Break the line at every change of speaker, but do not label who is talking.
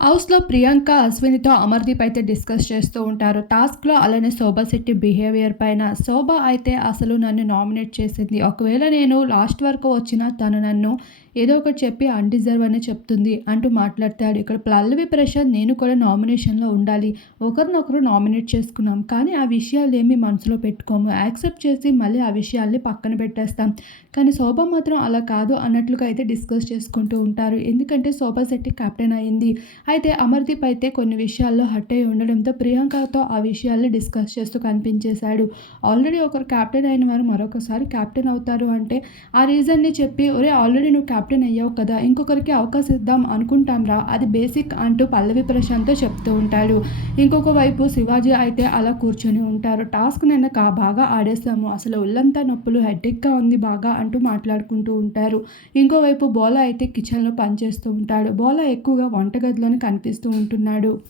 హౌస్‌లో ప్రియాంక, అశ్వినితో అమర్దీప్ అయితే డిస్కస్ చేస్తూ ఉంటారు. టాస్క్‌లో అలానే శోభా శెట్టి బిహేవియర్ పైన. శోభ అయితే అసలు నన్ను నామినేట్ చేసింది. ఒకవేళ నేను లాస్ట్ వరకు వచ్చినా తను నన్ను ఏదో ఒకటి చెప్పి అన్‌డిజర్వ్ అని చెప్తుంది అంటూ మాట్లాడతాడు. ఇక్కడ పల్లవి ప్రశాంత్ నేను కూడా నామినేషన్‌లో ఉండాలి. ఒకరినొకరు నామినేట్ చేసుకున్నాం. కానీ ఆ విషయాలు ఏమీ మనసులో పెట్టుకోము. యాక్సెప్ట్ చేసి మళ్ళీ ఆ విషయాల్ని పక్కన పెట్టేస్తాం. కానీ శోభ మాత్రం అలా కాదు అన్నట్లుగా అయితే డిస్కస్ చేసుకుంటూ ఉంటారు. ఎందుకంటే శోభా శెట్టి కెప్టెన్ అయింది. అయితే అమర్దీప్ అయితే కొన్ని విషయాల్లో హర్ట్ అయి ఉండడంతో ప్రియాంకతో ఆ విషయాల్ని డిస్కస్ చేస్తూ కనిపించేశాడు. ఆల్రెడీ ఒకరు క్యాప్టెన్ అయిన వారు మరొకసారి క్యాప్టెన్ అవుతారు అంటే ఆ రీజన్‌ని చెప్పి ఒరే ఆల్రెడీ నువ్వు క్యాప్టెన్ అయ్యావు కదా! ఇంకొకరికి అవకాశం ఇద్దాం అనుకుంటాంరా అది బేసిక్ అంటూ పల్లవి ప్రశాంత్‌తో చెప్తూ ఉంటాడు. ఇంకొక వైపు శివాజీ అయితే అలా కూర్చొని ఉంటారు. టాస్క్ నిన్న కా బాగా ఆడేస్తాము అసలు ఒళ్ళంతా నొప్పులు హెడ్డిక్గా ఉంది బాగా అంటూ మాట్లాడుకుంటూ ఉంటారు. ఇంకోవైపు బోలా అయితే కిచెన్‌లో పనిచేస్తూ ఉంటాడు. బోలా ఎక్కువగా వంటగదిలోనే కనిపిస్తూ ఉంటున్నాడు.